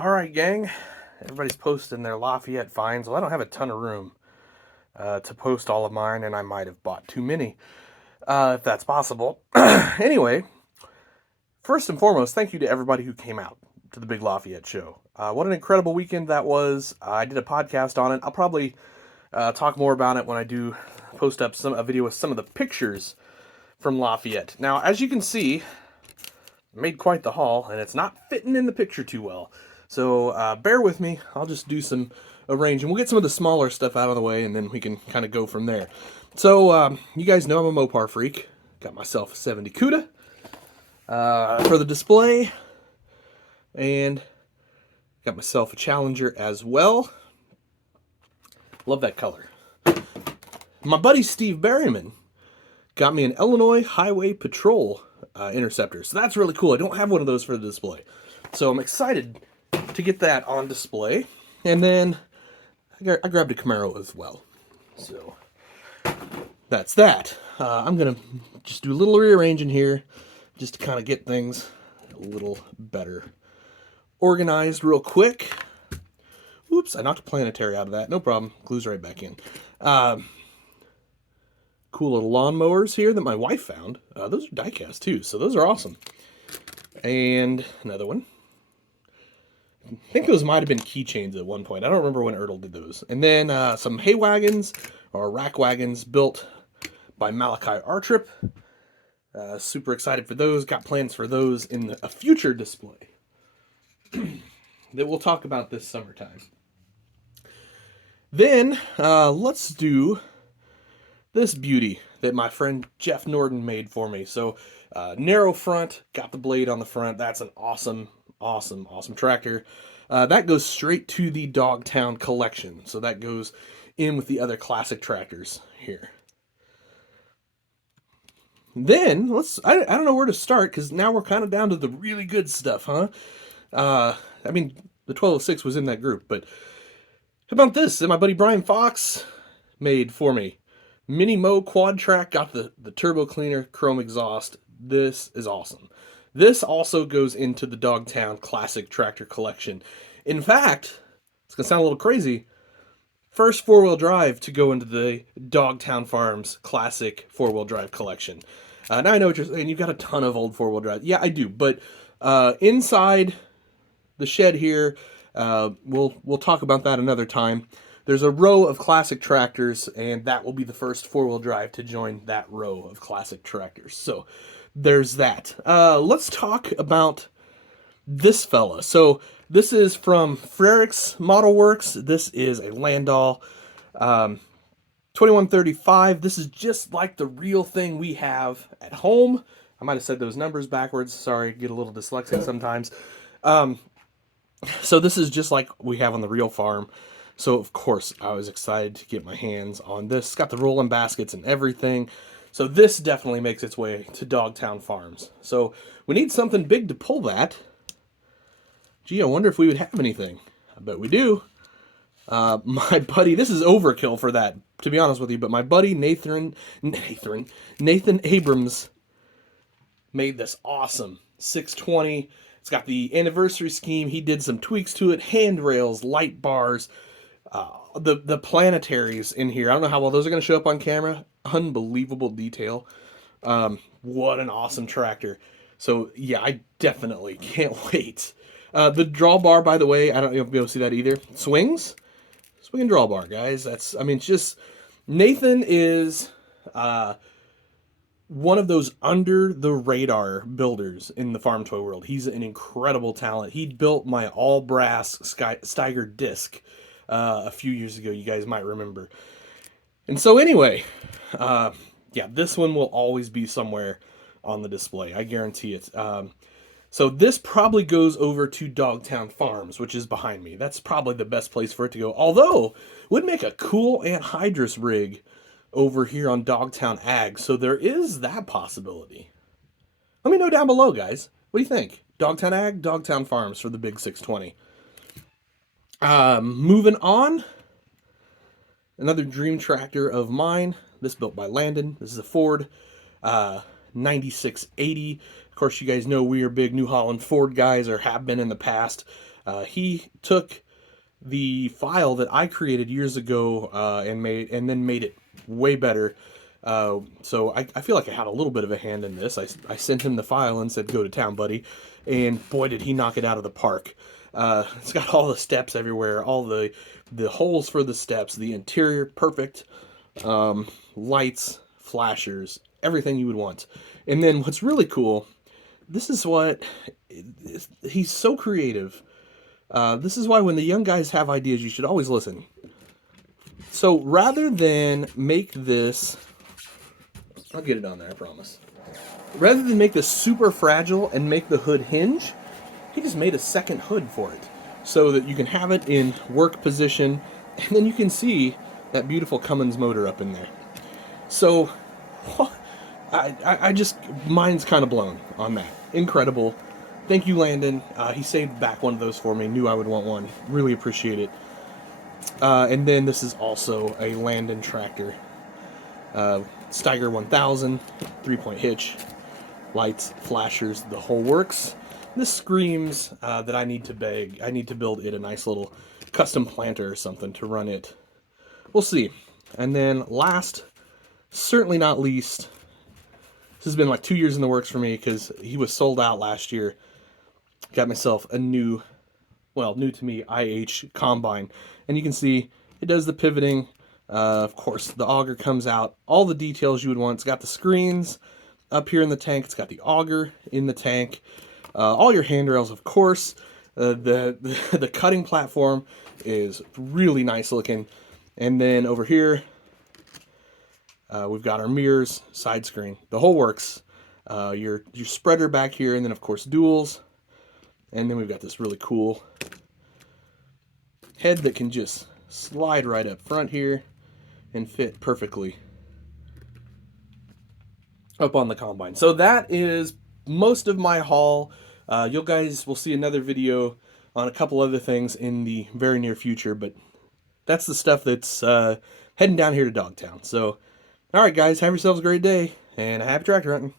Alright, gang. Everybody's posting their Lafayette finds. Well, I don't have a ton of room to post all of mine, and I might have bought too many, if that's possible. Anyway, first and foremost, thank you to everybody who came out to the Big Lafayette show. What an incredible weekend that was. I did a podcast on it. I'll probably talk more about it when I do post up a video with some of the pictures from Lafayette. Now, as you can see, I made quite the haul, and it's not fitting in the picture too well. So bear with me. I'll just do some arranging. We'll get some of the smaller stuff out of the way, and then we can kind of go from there. So you guys know I'm a Mopar freak. Got myself a 70 CUDA for the display, and got myself a Challenger as well. Love that color. My buddy Steve Berryman got me an Illinois Highway Patrol Interceptor. So that's really cool. I don't have one of those for the display. So I'm excited to get that on display. And then I grabbed a Camaro as well. So that's that. I'm going to just do a little rearranging here just to kind of get things a little better organized real quick. Oops, I knocked a planetary out of that. No problem. Glues right back in. Cool little lawnmowers here that my wife found. Those are die-cast too, so those are awesome. And another one. I think those might have been keychains at one point. I don't remember when Ertl did those. And then some hay wagons, or rack wagons, built by Malachi Artrip. Super excited for those. Got plans for those in a future display that we'll talk about this summertime. Then, let's do this beauty that my friend Jeff Norden made for me. So, narrow front, got the blade on the front. That's an awesome tractor. That goes straight to the Dogtown collection. So that goes in with the other classic tractors here. Then, I don't know where to start, because now we're kind of down to the really good stuff, huh? I mean, the 1206 was in that group, but how about this that my buddy Brian Fox made for me? Mini Mo Quad Track, got the turbo cleaner, chrome exhaust. This is awesome. This also goes into the Dogtown Classic Tractor Collection. In fact, it's going to sound a little crazy, first four-wheel drive to go into the Dogtown Farms Classic four-wheel drive collection. Now I know what you're saying. You've got a ton of old four-wheel drive. Yeah, I do. But inside the shed here, we'll talk about that another time. There's a row of classic tractors, and that will be the first four-wheel drive to join that row of classic tractors. So there's that. Let's talk about this fella. So this is from Frericks Model Works. This is a Landoll 2135. This is just like the real thing we have at home. I might have said those numbers backwards. Sorry, get a little dyslexic sometimes. So this is just like we have on the real farm. So, of course, I was excited to get my hands on this. It's got the rolling baskets and everything. So this definitely makes its way to Dogtown Farms. So we need something big to pull that. Gee, I wonder if we would have anything. I bet we do. My buddy, this is overkill for that, to be honest with you, but my buddy Nathan Abrams made this awesome 620. It's got the anniversary scheme. He did some tweaks to it, handrails, light bars, the planetaries in here. I don't know how well those are going to show up on camera. Unbelievable detail. What an awesome tractor. So yeah, I definitely can't wait. The drawbar, by the way, I don't know if you'll be able to see that either. Swing and drawbar, guys. It's just, Nathan is one of those under the radar builders in the farm toy world. He's an incredible talent. He built my all brass Steiger disc a few years ago. You guys might remember. And so anyway, yeah, this one will always be somewhere on the display. I guarantee it. So this probably goes over to Dogtown Farms, which is behind me. That's probably the best place for it to go. Although, it would make a cool anhydrous rig over here on Dogtown Ag. So there is that possibility. Let me know down below, guys. What do you think? Dogtown Ag, Dogtown Farms for the big 620. Moving on. Another dream tractor of mine. This built by Landoll. This is a Ford 9680. Of course, you guys know we are big New Holland Ford guys, or have been in the past. He took the file that I created years ago and then made it way better. So I feel like I had a little bit of a hand in this. I sent him the file and said, "Go to town, buddy," and boy, did he knock it out of the park. It's got all the steps everywhere, all the holes for the steps, the interior perfect, lights, flashers, everything you would want. And then what's really cool, this is what he's so creative. This is why when the young guys have ideas, you should always listen. So rather than make this, I'll get it on there, I promise. Rather than make this super fragile and make the hood hinge, he just made a second hood for it so that you can have it in work position, and then you can see that beautiful Cummins motor up in there. So I just, mind's kind of blown on that. Incredible. Thank you, Landon. He saved back one of those for me. Knew I would want one. Really appreciate it. And then this is also a Landon tractor. Steiger 1000, 3-point hitch, lights, flashers, the whole works. This screams that I need to build it a nice little custom planter or something to run it. We'll see. And then last, certainly not least, this has been like 2 years in the works for me because he was sold out last year. Got myself a new to me, IH combine. And you can see it does the pivoting. Of course, the auger comes out. All the details you would want. It's got the screens up here in the tank. It's got the auger in the tank. All your handrails, of course. The cutting platform is really nice looking. And then over here, we've got our mirrors, side screen, the whole works. Your spreader back here, and then of course duals. And then we've got this really cool head that can just slide right up front here and fit perfectly up on the combine. So that is most of my haul. You guys will see another video on a couple other things in the very near future, but that's the stuff that's heading down here to Dogtown. So, all right, guys, have yourselves a great day, and happy tractor hunting.